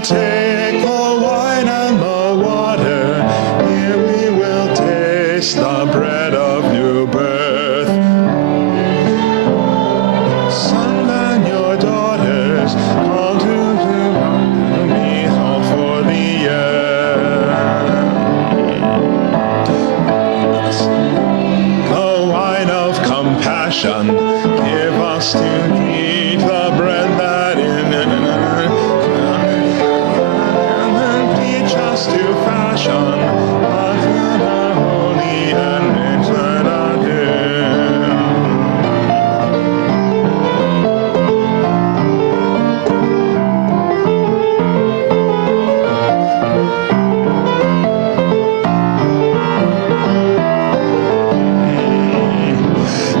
will take the wine and the water. Here we will taste the bread of new birth. Son and your daughters, call to me all for the the wine of compassion, give us to eat the bread that in and teach us to fashion unto the holy and ancient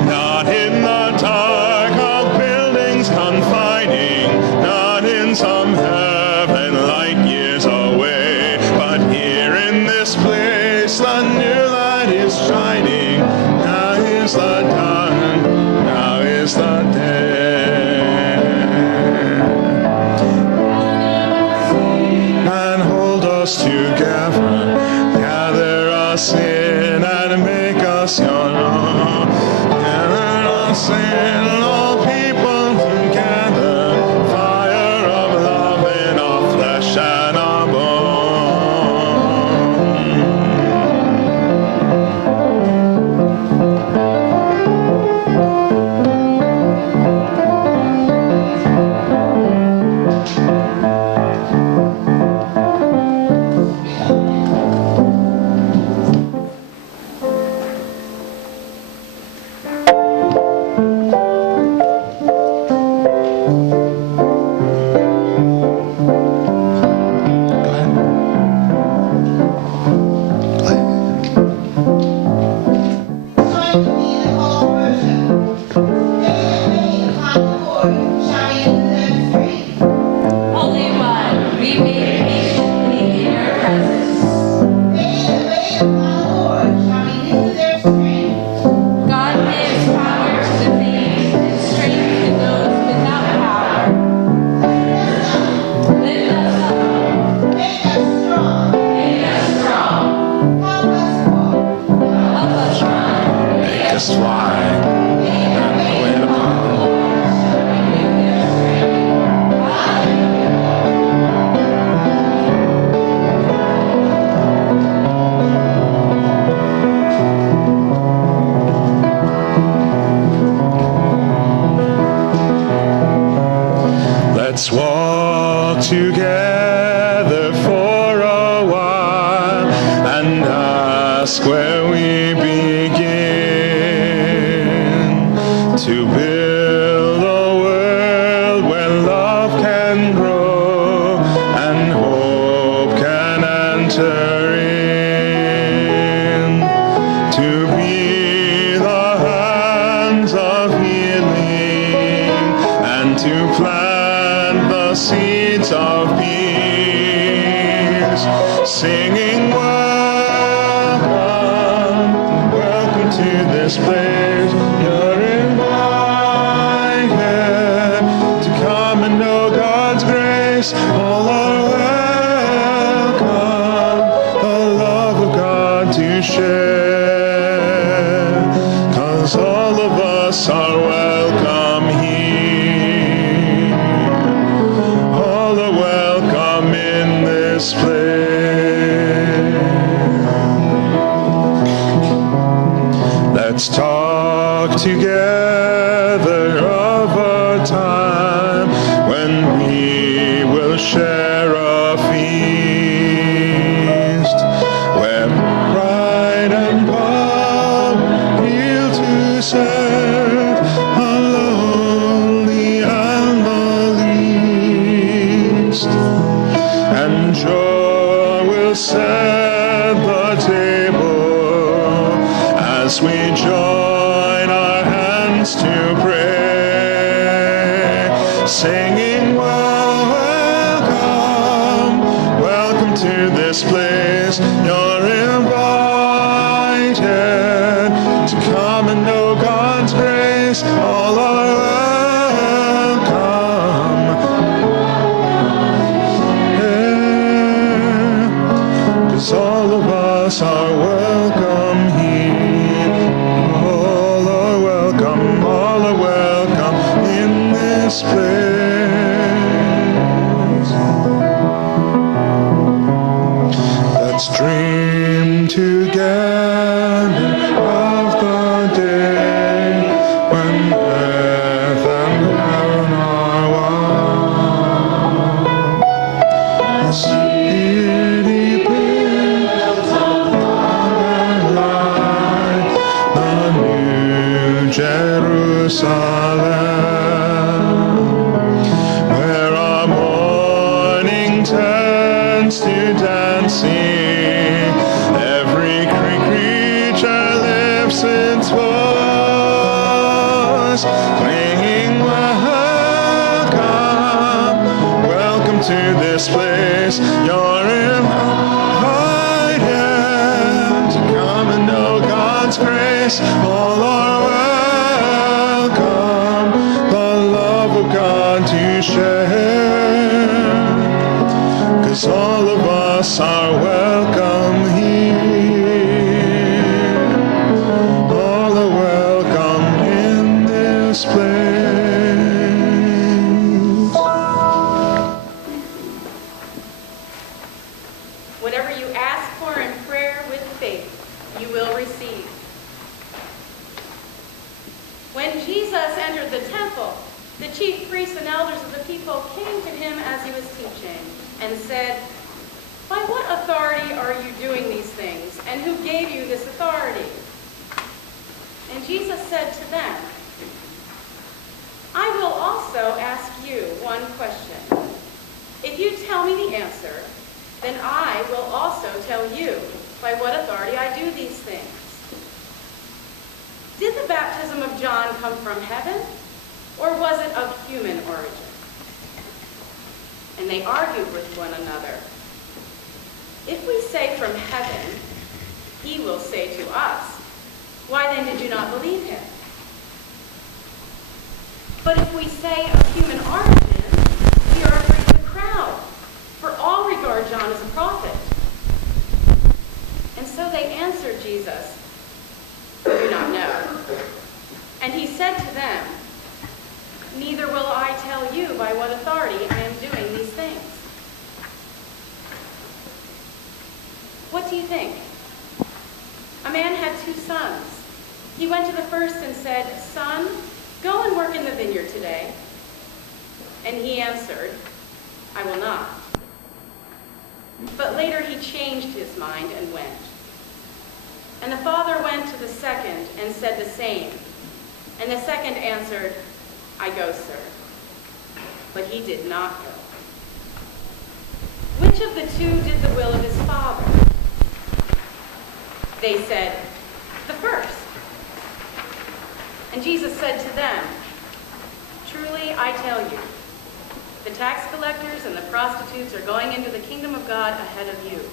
not in the dark of buildings confining, not in some heaven light years away, but here in this place the new light is shining. Now is the dawn, now is the day. And hold us together, gather us in and make us your own. Gather us in, all people together, fire of love in our flesh and our bone. Holy One, we wait patiently in your presence. God gives power to the faint and strength to those without power. Lift us up, make us strong, help us run, Make us fly and wait upon. Let's walk together for a while and ask where we begin to build a world where love can grow and hope can enter in, to be the hands of healing and to plant the seeds of peace, singing welcome, welcome to this place. You're invited to come and know God's grace. All are welcome, the love of God to share, 'cause all of us are welcome here. All are welcome in this place. Let's talk together of a time when we will share a feast, where pride and power kneel to serve a lonely and the least, and joy will set the table as we join our hands to pray, singing welcome, welcome to this place. You're invited to come and know God's grace. All are welcome. us are welcome here. All are welcome in this place. Let's dream together of the day when earth and heaven are one. A city built of love and light, the new Jerusalem, where our morning turns to dancing. Every creature lifts its voice, clinging welcome to this place. You're invited to come and know God's grace. All are welcome, the love of God to share. 'Cause all of us are welcome here. All are welcome in this place. Whatever you ask for in prayer with faith, you will receive. When Jesus entered the temple, the chief priests and elders of the people came to him as he was teaching and said, "By what authority are you doing these things, and who gave you this authority?" And Jesus said to them, "I will also ask you one question. If you tell me the answer, then I will also tell you by what authority I do these things. Did the baptism of John come from heaven, or was it of human origin?" And they argued with one another. "If we say from heaven, he will say to us, 'Why then did you not believe him?' But if we say of human origin, we are afraid of the crowd, for all regard John as a prophet." And so they answered Jesus, "We do not know." And he said to them, "Neither will I tell you by what authority I am doing these things." What do you think? A man had 2 sons. He went to the first and said, "Son, go and work in the vineyard today." And he answered, "I will not." But later he changed his mind and went. And the father went to the second and said the same. And the second answered, "I go, sir." But he did not go. Which of the 2 did the will of his father? They said, "The first." And Jesus said to them, "Truly I tell you, the tax collectors and the prostitutes are going into the kingdom of God ahead of you.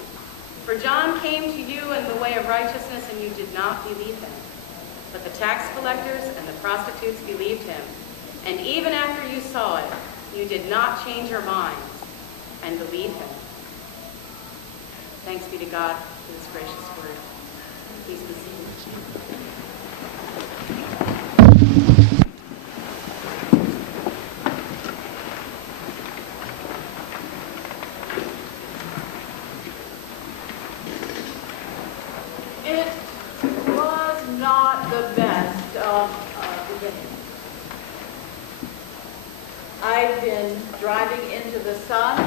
For John came to you in the way of righteousness, and you did not believe him. But the tax collectors and the prostitutes believed him. And even after you saw it, you did not change your minds and believe him." Thanks be to God for this gracious word. Please be seated. It was not the best of beginnings. I've been driving into the sun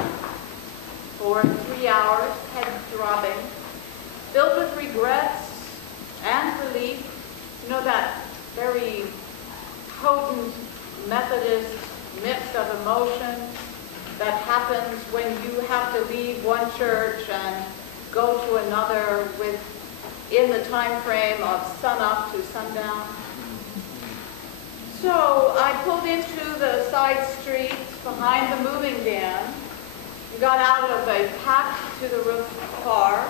for 3 hours, head throbbing, filled with regrets and relief. You know, that very potent Methodist mix of emotions that happens when you have to leave one church and go to another in the time frame of sunup to sundown. So I pulled into the side streets behind the moving van and got out of a packed-to-the-roof car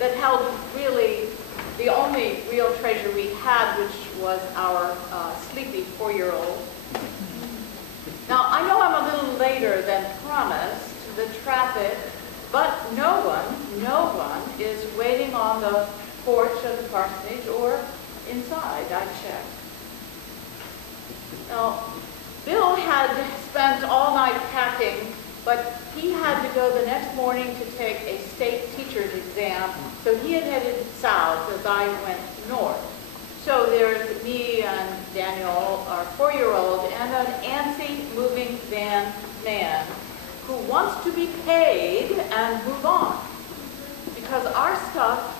that held really the only real treasure we had, which was our sleepy 4-year-old. Now, I know I'm a little later than promised, the traffic, but no one is waiting the porch of the parsonage or inside. I checked. Now, Bill had spent all night packing, but he had to go the next morning to take a state teacher's exam, so he had headed south as I went north. So there's me and Daniel, our 4-year-old, and an antsy moving van man who wants to be paid and move on, because our stuff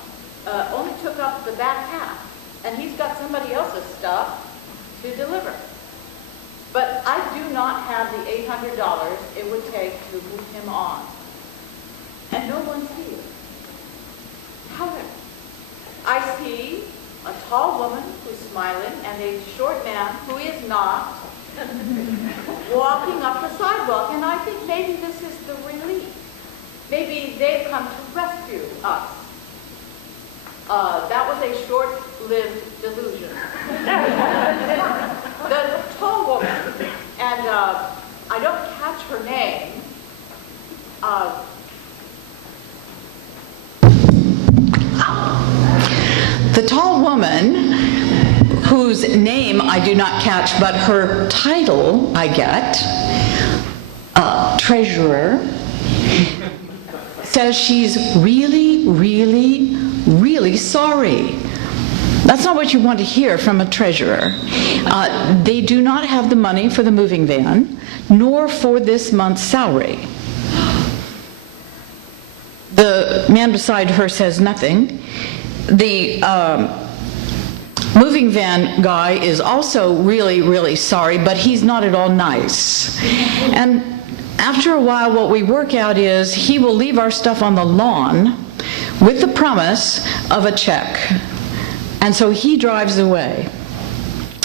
only took up the back half, and he's got somebody else's stuff to deliver. But I do not have the $800 it would take to move him on. And no one's here. However, I see a tall woman who's smiling and a short man who is not walking up the sidewalk. And I think maybe this is the relief. Maybe they've come to rescue us. That was a short-lived delusion. The tall woman, and I don't catch her name, the tall woman, whose name I do not catch, but her title I get, treasurer, says she's really, really, really sorry. That's not what you want to hear from a treasurer. They do not have the money for the moving van, nor for this month's salary. The man beside her says nothing. The moving van guy is also really, really sorry, but he's not at all nice. And after a while, what we work out is he will leave our stuff on the lawn with the promise of a check. And so he drives away.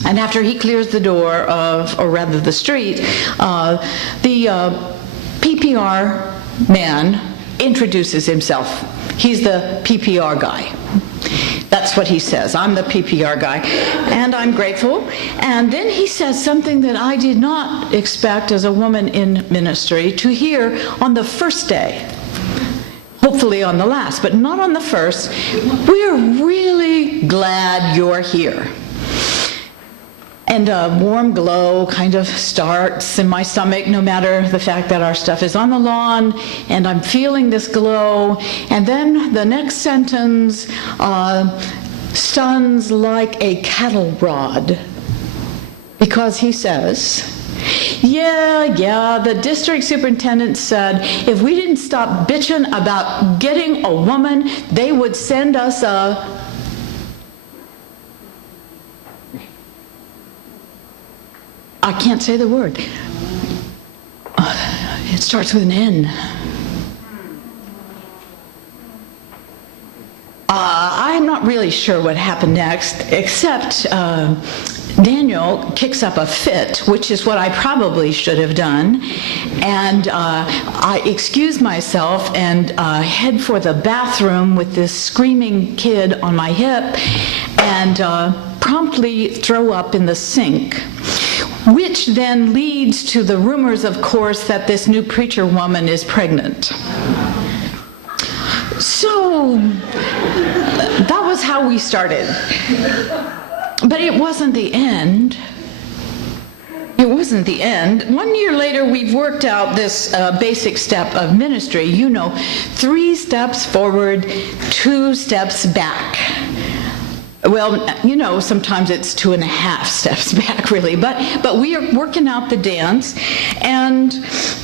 And after he clears the door of, or rather the street, the PPR man introduces himself. He's the PPR guy. That's what he says. I'm the PPR guy. And I'm grateful. And then he says something that I did not expect as a woman in ministry to hear on the first day. Hopefully on the last, but not on the first. We're really glad you're here. And a warm glow kind of starts in my stomach, no matter the fact that our stuff is on the lawn, and I'm feeling this glow. And then the next sentence stuns like a cattle prod, because he says, yeah, the district superintendent said if we didn't stop bitching about getting a woman, they would send us a... I can't say the word. It starts with an N. I'm not really sure what happened next, except Daniel kicks up a fit, which is what I probably should have done, and I excuse myself and head for the bathroom with this screaming kid on my hip, and promptly throw up in the sink, which then leads to the rumors, of course, that this new preacher woman is pregnant. So that was how we started. But it wasn't the end. It wasn't the end. 1 year later, we've worked out this basic step of ministry. 3 steps forward, 2 steps back. Well, sometimes it's 2.5 steps back, really. But we are working out the dance, and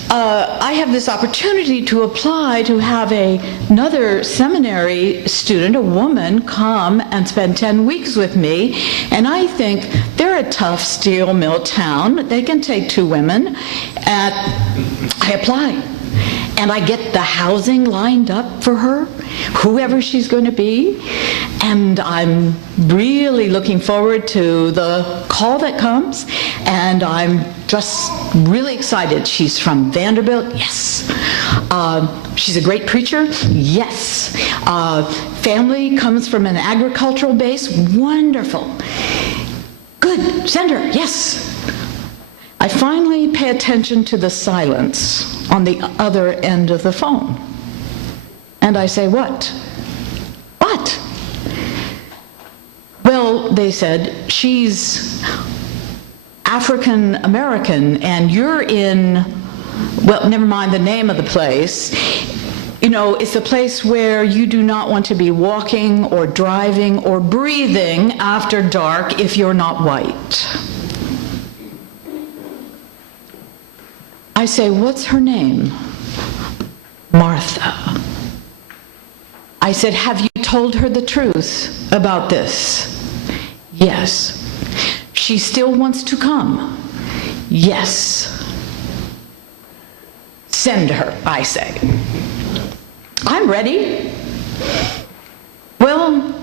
I have this opportunity to apply to have another seminary student, a woman, come and spend 10 weeks with me. And I think they're a tough steel mill town. They can take 2 women. And I apply. And I get the housing lined up for her, whoever she's going to be. And I'm really looking forward to the call that comes. And I'm just really excited. She's from Vanderbilt. Yes. She's a great preacher. Yes. Family comes from an agricultural base. Wonderful. Good. Send her. Yes. I finally pay attention to the silence on the other end of the phone. And I say, what? What? they said, she's African American, and you're in, well, never mind the name of the place. You know, it's a place where you do not want to be walking or driving or breathing after dark if you're not white. I say, what's her name? Martha. I said, have you told her the truth about this? Yes. She still wants to come? Yes. Send her, I say. I'm ready. Well,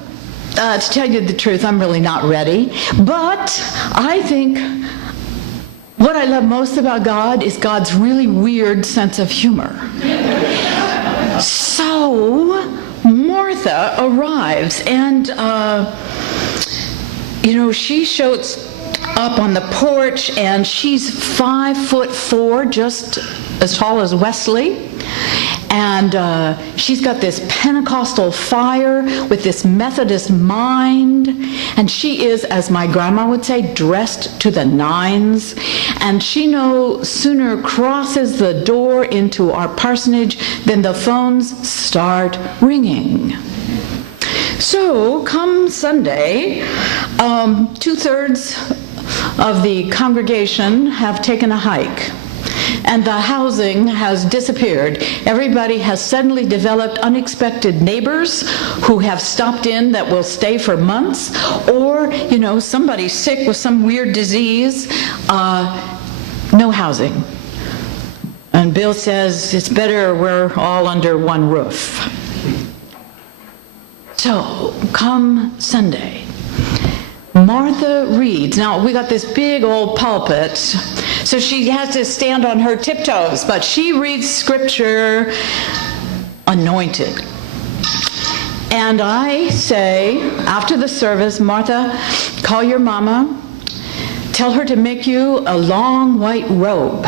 to tell you the truth, I'm really not ready. But I think what I love most about God is God's really weird sense of humor. So Martha arrives, and she shows up on the porch, and she's 5'4", just as tall as Wesley. And she's got this Pentecostal fire with this Methodist mind. And she is, as my grandma would say, dressed to the nines. And she no sooner crosses the door into our parsonage than the phones start ringing. So, come Sunday, 2/3 of the congregation have taken a hike. And the housing has disappeared. Everybody has suddenly developed unexpected neighbors who have stopped in that will stay for months, or, somebody's sick with some weird disease. No housing. And Bill says it's better we're all under one roof. So, come Sunday, Martha reads. Now, we got this big old pulpit, so she has to stand on her tiptoes, but she reads scripture anointed. And I say, after the service, Martha, call your mama, tell her to make you a long white robe.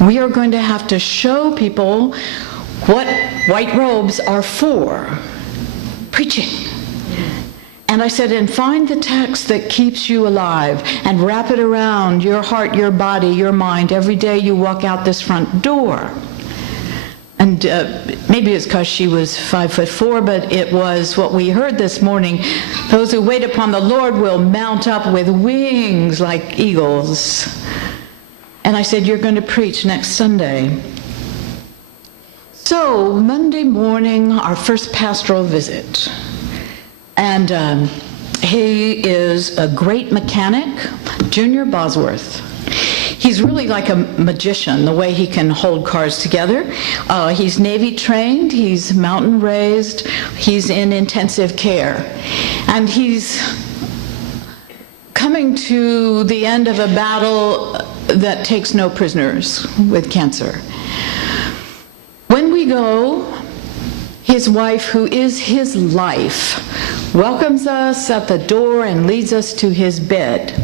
We are going to have to show people what white robes are for. Preaching. And I said, and find the text that keeps you alive and wrap it around your heart, your body, your mind every day you walk out this front door. And maybe it's because she was 5'4", but it was what we heard this morning. Those who wait upon the Lord will mount up with wings like eagles. And I said, you're going to preach next Sunday. So Monday morning, our first pastoral visit. And he is a great mechanic, Junior Bosworth. He's really like a magician, the way he can hold cars together. He's Navy trained, he's mountain raised, he's in intensive care. And he's coming to the end of a battle that takes no prisoners with cancer. When we go, his wife, who is his life, welcomes us at the door and leads us to his bed.